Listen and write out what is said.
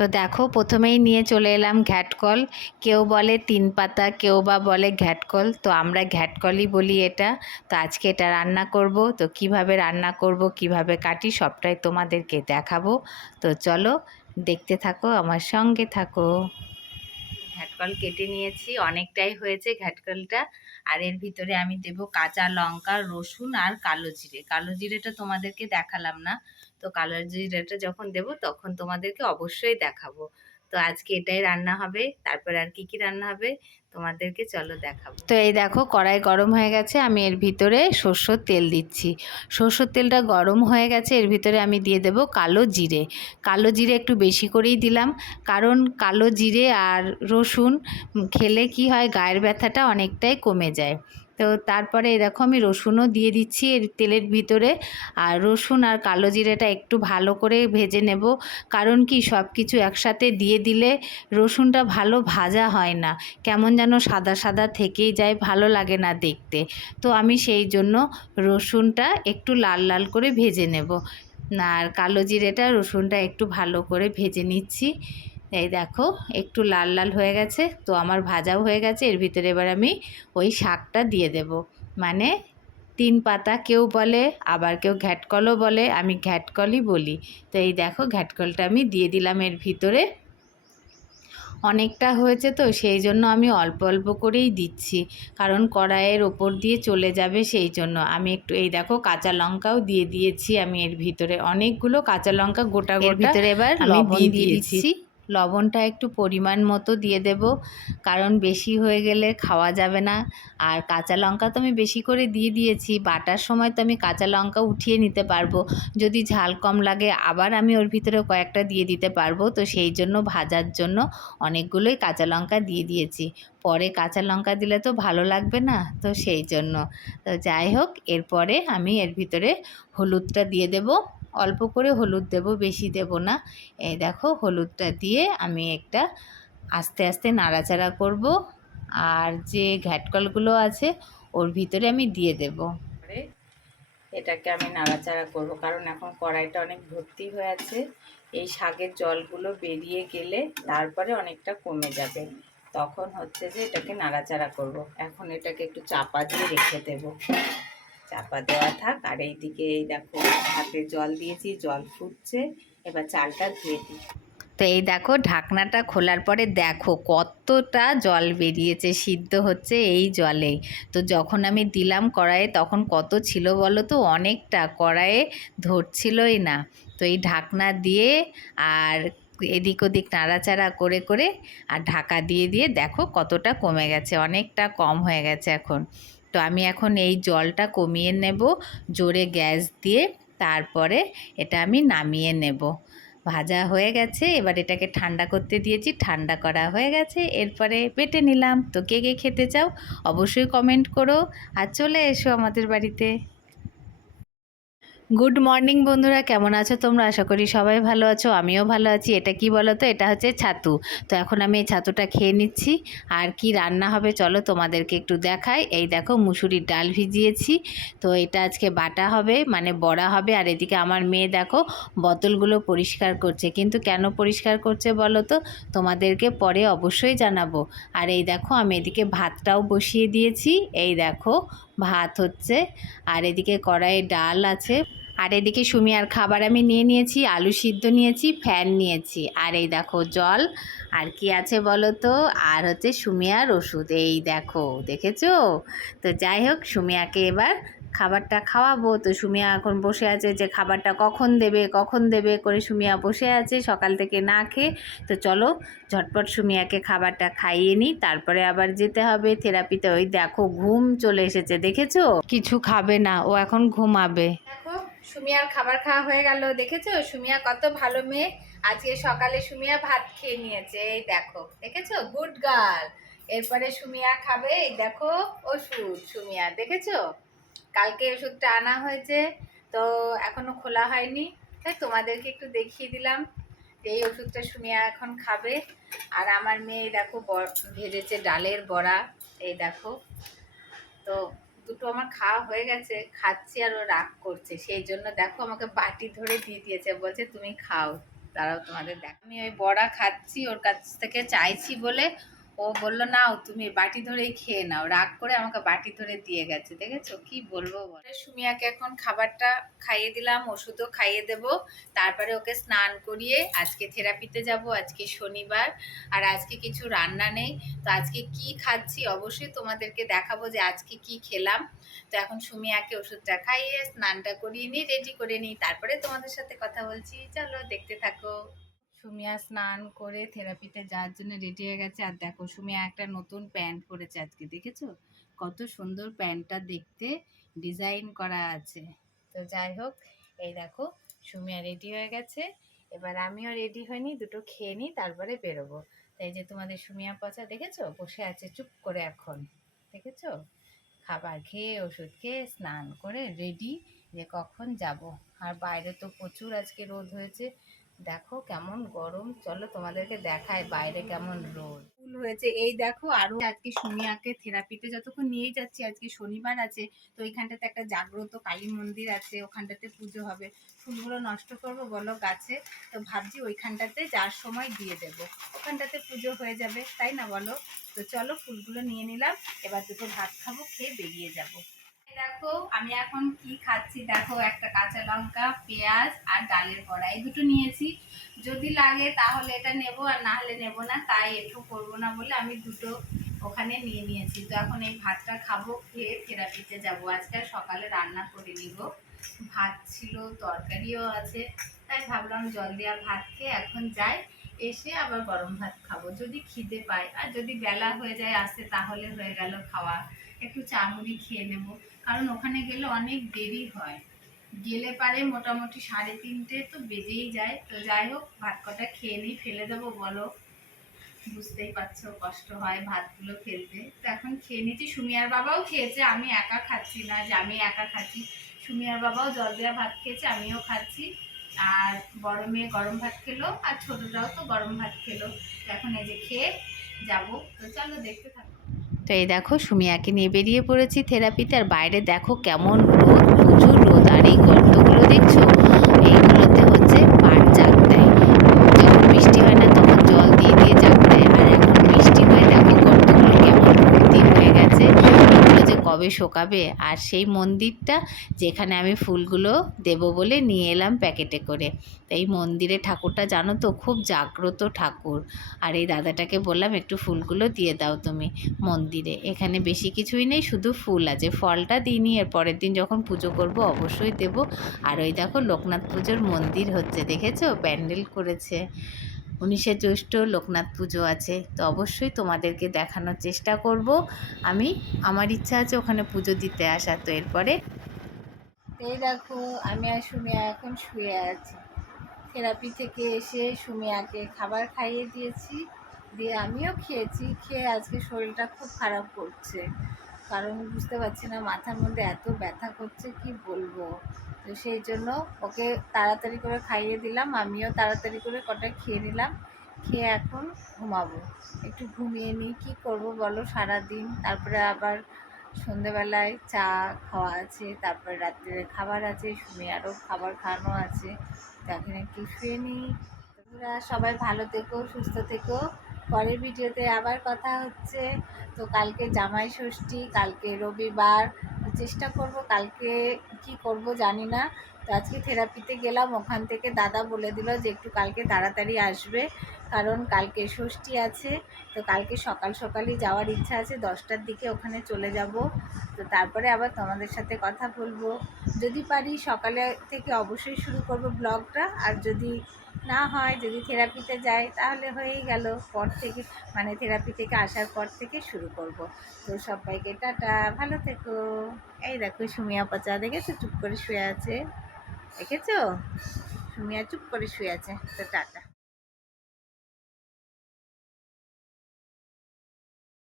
তো দেখো, প্রথমেই নিয়ে চলে এলাম ঘ্যাটকল। কেউ বলে তিন পাতা, কেউ বা বলে ঘ্যাটকল। তো আমরা ঘ্যাটকলই বলি এটা। তো আজকে এটা রান্না করব। তো কীভাবে রান্না করব, কীভাবে কাটি, সবটাই তোমাদেরকে দেখাবো। তো চলো, দেখতে থাকো, আমার সঙ্গে থাকো। ঘ্যাটকল কেটে নিয়েছি, অনেকটাই হয়েছে ঘ্যাটকলটা। আর এর ভিতরে আমি দেব কাঁচা লঙ্কা, রসুন আর কালো জিরে। কালো জিরেটা তোমাদেরকে দেখালাম না। তো কালো জিরেটা যখন দেব, তখন তোমাদেরকে অবশ্যই দেখাবো। তো আজকে এটাই রান্না হবে, তারপর আর কি কি রান্না হবে, তোমাদেরকে চলো দেখাবো। তো এই দেখো, কড়াই গরম হয়ে গেছে, আমি এর ভিতরে সর্ষের তেল দিচ্ছি। সর্ষের তেলটা গরম হয়ে গেছে, এর ভিতরে আমি দিয়ে দেব কালো জিরে। কালো জিরে একটু বেশি করেই দিলাম, কারণ কালো জিরে আর রসুন খেলে কি হয়, গায়ের ব্যথাটা অনেকটাই কমে যায়। তো তারপরে দেখো আমি রসুনও দিয়ে দিচ্ছি এর তেলের ভিতরে। আর রসুন আর কালো জিরেটা একটু ভালো করে ভেজে নেব। কারণ কি সব কিছু একসাথে দিয়ে দিলে রসুনটা ভালো ভাজা হয় না। কেমন যেন সাদা সাদা থেকেই যায়, ভালো লাগে না দেখতে। তো আমি সেই জন্য রসুনটা একটু লাল লাল করে ভেজে নেব। আর কালো জিরেটা রসুনটা একটু ভালো করে ভেজে নিচ্ছি। এই দেখো একটু লাল লাল হয়ে গেছে তো আমার ভাজাও হয়ে গেছে এর ভিতরে এবার আমি ওই শাকটা দিয়ে দেব। মানে তিন পাতা কেউ বলে আবার কেউ ঘ্যাটকলও বলে আমি ঘ্যাটকলই বলি। তো এই দেখো ঘ্যাটকলটা আমি দিয়ে দিলাম এর ভিতরে। অনেকটা হয়েছে তো সেই জন্য আমি অল্প অল্প করেই দিচ্ছি কারণ কড়াইয়ের ওপর দিয়ে চলে যাবে সেই জন্য। আমি একটু এই দেখো কাঁচা লঙ্কাও দিয়ে দিয়েছি আমি এর ভিতরে। অনেকগুলো কাঁচা লঙ্কা গোটা গোটা ভিতরে এবার আমি লবণ দিয়ে দিয়ে দিয়েছি। দিচ্ছি। লবণটা একটু পরিমাণ মতো দিয়ে দেব। কারণ বেশি হয়ে গেলে খাওয়া যাবে না। আর কাঁচা লঙ্কা তো আমি বেশি করে দিয়ে দিয়েছি। বাটার সময় তো আমি কাঁচা লঙ্কা উঠিয়ে নিতে পারব। যদি ঝাল কম লাগে, আবার আমি ওর ভিতরে কয়েকটা দিয়ে দিতে পারব। তো সেই জন্য ভাজার জন্য অনেকগুলোই কাঁচা লঙ্কা দিয়ে দিয়েছি। পরে কাঁচা লঙ্কা দিলে তো ভালো লাগবে না, তো সেই জন্য। তো যাই হোক, এরপরে আমি এর ভিতরে হলুদটা দিয়ে দেব। অল্প করে হলুদ দেব, বেশি দেব না। এই দেখো, হলুদটা দিয়ে আমি একটা আস্তে আস্তে নাড়াচাড়া করব। আর যে ঘ্যাটকলগুলো আছে, ওর ভিতরে আমি দিয়ে দেব। এটাকে আমি নাড়াচাড়া করব, কারণ এখন কড়াইটা অনেক ভর্তি হয়ে আছে। এই শাকের জলগুলো বেরিয়ে গেলে তারপরে অনেকটা কমে যাবে। তখন হচ্ছে যে এটাকে নাড়াচাড়া করব। এখন এটাকে একটু চাপা দিয়ে রেখে দেব। চাপা দেওয়া থাক। আর এইদিকে এই দেখো হাতে জল দিয়েছি, জল ফুটছে। এবার চালটা ধুয়ে দিই। তো এই দেখো, ঢাকনাটা খোলার পরে দেখো কতটা জল বেরিয়েছে, সিদ্ধ হচ্ছে এই জলেই। তো যখন আমি দিলাম কড়াইয়ে, তখন কত ছিল বলো তো? অনেকটা। কড়াইয়ে ধরছিলই না। তো এই ঢাকনা দিয়ে আর এদিক ওদিক নাড়াচাড়া করে করে আর ঢাকা দিয়ে দিয়ে দেখো কতটা কমে গেছে, অনেকটা কম হয়ে গেছে এখন। তো আমি এখন এই জলটা কমিয়ে নেব, জোরে গ্যাস দিয়ে তারপরে এটা আমি নামিয়ে নেব। ভাজা হয়ে গেছে, এবার এটাকে ঠান্ডা করতে দিয়েছি, ঠান্ডা করা হয়ে গেছে, এরপরে পেটে নিলাম। তো কে কে খেতে চাও অবশ্যই কমেন্ট করো। আর চলে এসো আমাদের বাড়িতে। গুড মর্নিং বন্ধুরা। কেমন আছো তোমরা? আশা করি সবাই ভালো আছো, আমিও ভালো আছি। এটা কি বলো তো এটা হচ্ছে ছাতু। তো এখন আমি এই ছাতুটা খেয়ে নিচ্ছি। আর কি রান্না হবে চলো তোমাদেরকে একটু দেখাই। এই দেখো, মুসুরির ডাল ভিজিয়েছি। তো এটা আজকে বাটা হবে মানে বড়া হবে। আর এদিকে আমার মেয়ে দেখো, বোতলগুলো পরিষ্কার করছে। কিন্তু কেন পরিষ্কার করছে বলো তো তোমাদেরকে পরে অবশ্যই জানাব। আর এই দেখো, আমি এদিকে ভাতটাও বসিয়ে দিয়েছি। এই দেখো ভাত হচ্ছে, আর এদিকে কড়াইয়ে ডাল আছে। আর এদিকে সুমিয়ার খাবার আমি নিয়ে নিয়েছি, আলু সিদ্ধ নিয়েছি, ফ্যান নিয়েছি। আর এই দেখো জল, আর কি আছে বলো তো? আর হচ্ছে সুমিয়ার ওষুধ। এই দেখো, দেখেছ? তো যাই হোক, সুমিয়াকে এবার খাবারটা খাওয়াবো। তো সুমিয়া এখন বসে আছে যে খাবারটা কখন দেবে কখন দেবে করে সুমিয়া বসে আছে সকাল থেকে না খেয়ে। তো চলো ঝটপট সুমিয়াকে খাবারটা খাইয়ে নিই, তারপরে আবার যেতে হবে থেরাপিতে। ওই দেখো ঘুম চলে এসেছে, দেখেছ? কিছু খাবে না, ও এখন ঘুমাবে। সুমিয়ার খাবার খাওয়া হয়ে গেল, দেখেছ? সুমিয়া কত ভালো মেয়ে। আজকে সকালে সুমিয়া ভাত খেয়ে নিয়েছে, এই দেখো, দেখেছ? Good girl. এরপরে সুমিয়া খাবে, এই দেখো, ওষুধ সুমিয়া, দেখেছ? কালকে ওষুধটা আনা হয়েছে, তো এখনও খোলা হয়নি। তাই তোমাদেরকে একটু দেখিয়ে দিলাম এই ওষুধটা সুমিয়া এখন খাবে। আর আমার মেয়ে দেখো ভেজেছে ডালের বড়া, এই দেখো। তো দুটো আমার খাওয়া হয়ে গেছে, খাচ্ছি আর ও রাগ করছে। সেই জন্য দেখো আমাকে বাটি ধরে দিয়ে দিয়েছে, বলছে তুমি খাও তারাও তোমাদের দেখ আমি ওই বড়া খাচ্ছি, ওর কাছ থেকে চাইছি বলে ও বলল, নাও তুমি বাটি ধরেই খেয়ে নাও। রাগ করে আমাকে বাটি ধরে দিয়ে গেছে, দেখেছ? কি বলব বলো। সুমিয়াকে এখন খাবারটা খাইয়ে দিলাম, ওষুধও খাইয়ে দেব। তারপরে ওকে স্নান করিয়ে আজকে থেরাপিতে যাব, আজকে শনিবার, আর আজকে কিছু রান্না নেই। তো আজকে কি খাচ্ছি অবশ্যই তোমাদেরকে দেখাবো যে আজকে কি খেলাম। তো এখন সুমিয়াকে ওষুধটা খাইয়ে স্নানটা করিয়ে নিই রেডি করে নিই। তারপরে তোমাদের সাথে কথা বলছি। চলো, দেখতে থাকো। সুমিয়া স্নান করে থেরাপিতে যাওয়ার জন্য রেডি হয়ে গেছে। আর দেখো, সুমিয়া একটা নতুন প্যান্ট পরেছে আজকে, দেখেছ? কত সুন্দর প্যান্টটা দেখতে ডিজাইন করা আছে। তো যাই হোক, এই দেখো, সুমিয়া রেডি হয়ে গেছে। এবার আমিও রেডি হয়নি দুটো খেয়ে নিই, তারপরে বেরোবো। তাই যে তোমাদের সুমিয়া পচা, দেখেছ? বসে আছে চুপ করে এখন, দেখেছ? খাবার খেয়ে, ওষুধ খেয়ে, স্নান করে রেডি যে কখন যাব। আর বাইরে তো প্রচুর আজকে রোদ হয়েছে। দেখো কেমন গরম। চলো তোমাদেরকে দেখায় বাইরে কেমন রোদ। ফুল হয়েছে। এই দেখো আরও আজকে সুমিয়াকে থেরাপিতে যতক্ষণ নিয়েই যাচ্ছি, আজকে শনিবার আছে, তো ওইখানটাতে একটা জাগ্রত কালী মন্দির আছে, ওখানটাতে পুজো হবে। ফুলগুলো নষ্ট করব বলো গাছে, তো ভাবছি ওইখানটাতে যার সময় দিয়ে দেব। ওখানটাতে পুজো হয়ে যাবে, তাই না বলো? তো চলো ফুলগুলো নিয়ে নিলাম, এবার দুটো ভাত খাব, খেয়ে বেরিয়ে যাব। দেখো, আমি এখন কি খাচ্ছি? দেখো, একটা কাঁচা লঙ্কা, পেঁয়াজ আর ডালের বড়া। এই দুটো নিয়েছি। যদি লাগে তাহলে এটা নেব, আর না হলে নেব না, তাই একটু করব না বলে আমি দুটো ওখানে নিয়ে নিয়েছি। তো এখন এই ভাতটা খাব, খেয়ে থেরাপিতে যাব। আজকে সকালে রান্না করে নিব ভাত ছিল, তরকারিও আছে। তাই ভাবলাম জল দেওয়া ভাত খেয়ে এখন যাই, এসে আবার গরম ভাত খাব। যদি খিদে পাই আর যদি বেলা হয়ে যায় আসতে তাহলে হয়ে গেল খাওয়া। একটু চা মুড়ি খেয়ে নেব। কারণ ওখানে গেলে অনেক দেরি হয়। গেলে পারে মোটামুটি সাড়ে তিনটে তো বেজেই যায়। তো যাই হোক, ভাত কটা খেয়ে নিই, ফেলে দেবো বলো। বুঝতেই পারছ, কষ্ট হয় ভাতগুলো ফেলতে। তো এখন খেয়ে নিচ্ছি সুমিয়ার বাবাও খেয়েছে, আমি একা খাচ্ছি না, যে আমি একা খাচ্ছি। সুমিয়ার বাবাও জল দেওয়া ভাত খেয়েছে, আমিও খাচ্ছি। আর বড় মেয়ে গরম ভাত খেলো, আর ছোটটাও তো গরম ভাত খেলো। এখন এই যে খেয়ে যাব। তো চলো দেখতে থাকো। তো এই দেখো, সুমিয়াকে নিয়ে বেরিয়ে পড়েছি থেরাপিতে আর বাইরে দেখো কেমন রোদ, প্রচুর রোদ। আর এই গর্তগুলো দেখছ এইগুলোতে হচ্ছে পাট জাগ দেয় যখন বৃষ্টি হয় না তখন জল দিয়ে দিয়ে জাগ দেয় আর এখন বৃষ্টি হয়ে দেখো গর্তগুলো কেমন ভর্তি হয়ে গেছে এগুলো যে কবে শোকাবে। আর সেই মন্দিরটা যেখানে আমি ফুলগুলো দেব বলে নিয়ে এলাম প্যাকেটে করে। এই মন্দিরে ঠাকুরটা জানো তো, খুব জাগ্রত ঠাকুর। আর এই দাদাটাকে বললাম, একটু ফুলগুলো দিয়ে দাও তুমি মন্দিরে। এখানে বেশি কিছুই নেই, শুধু ফুল আছে। ফলটা দিইনি, এর পরের দিন যখন পুজো করব অবশ্যই দেব। আর ওই দেখো লোকনাথ পুজোর মন্দির হচ্ছে, দেখেছ? প্যান্ডেল করেছে। উনিশে জ্যৈষ্ঠ লোকনাথ পুজো আছে, তো অবশ্যই তোমাদেরকে দেখানোর চেষ্টা করব। আমি, আমার ইচ্ছা আছে ওখানে পুজো দিতে আসা, তো এরপরে এই দেখো, আমি আর সুমিয়া এখন শুয়ে আছি। থেরাপি থেকে এসে সুমিয়াকে খাবার খাইয়ে দিয়েছি, দিয়ে আমিও খেয়েছি, খেয়ে আজকে শরীরটা খুব খারাপ করছে। কারণ বুঝতে পারছি না মাথার মধ্যে এত ব্যথা করছে, কি বলব? তো সেই জন্য ওকে তাড়াতাড়ি করে খাইয়ে দিলাম, আমিও তাড়াতাড়ি করে কটা খেয়ে নিলাম, খেয়ে এখন ঘুমাবো। একটু ঘুমিয়ে নিই, কী করব বলো? সারাদিন, তারপরে আবার সন্ধেবেলায় চা খাওয়া আছে, তারপরে রাত্রে খাবার আছে শুনে আরও খাবার খাওয়ানো আছে, তো এখন একটু শুয়ে নিই। সবাই ভালো থেকো, সুস্থ থেকো। পরের ভিডিওতে আবার কথা হচ্ছে। তো কালকে জামাই ষষ্ঠী, কালকে রবিবার চেষ্টা করব কালকে কি করব জানি না। তো আজকে থেরাপিতে গেলাম, ওখান থেকে দাদা বলে দিল যে একটু কালকে তাড়াতাড়ি আসবে, কারণ কালকে ষষ্ঠী আছে, তো কালকে সকাল সকালই যাওয়ার ইচ্ছা আছে, দশটার দিকে ওখানে চলে যাব। তো তারপরে আবার তোমাদের সাথে কথা বলব। যদি পারি সকালে থেকে অবশ্যই শুরু করব ব্লগটা, আর যদি না হয় যদি থেরাপিতে যাই, তাহলে হয়েই গেল। পর থেকে মানে থেরাপি থেকে আসার পর থেকে শুরু করব। তো সবাইকে টাটা, ভালো থেকো। এই দেখো সুমিয়া পচা, দেখেছ? চুপ করে শুয়ে আছে। দেখেছ? সুমিয়া চুপ করে শুয়ে আছে। তো টাটা।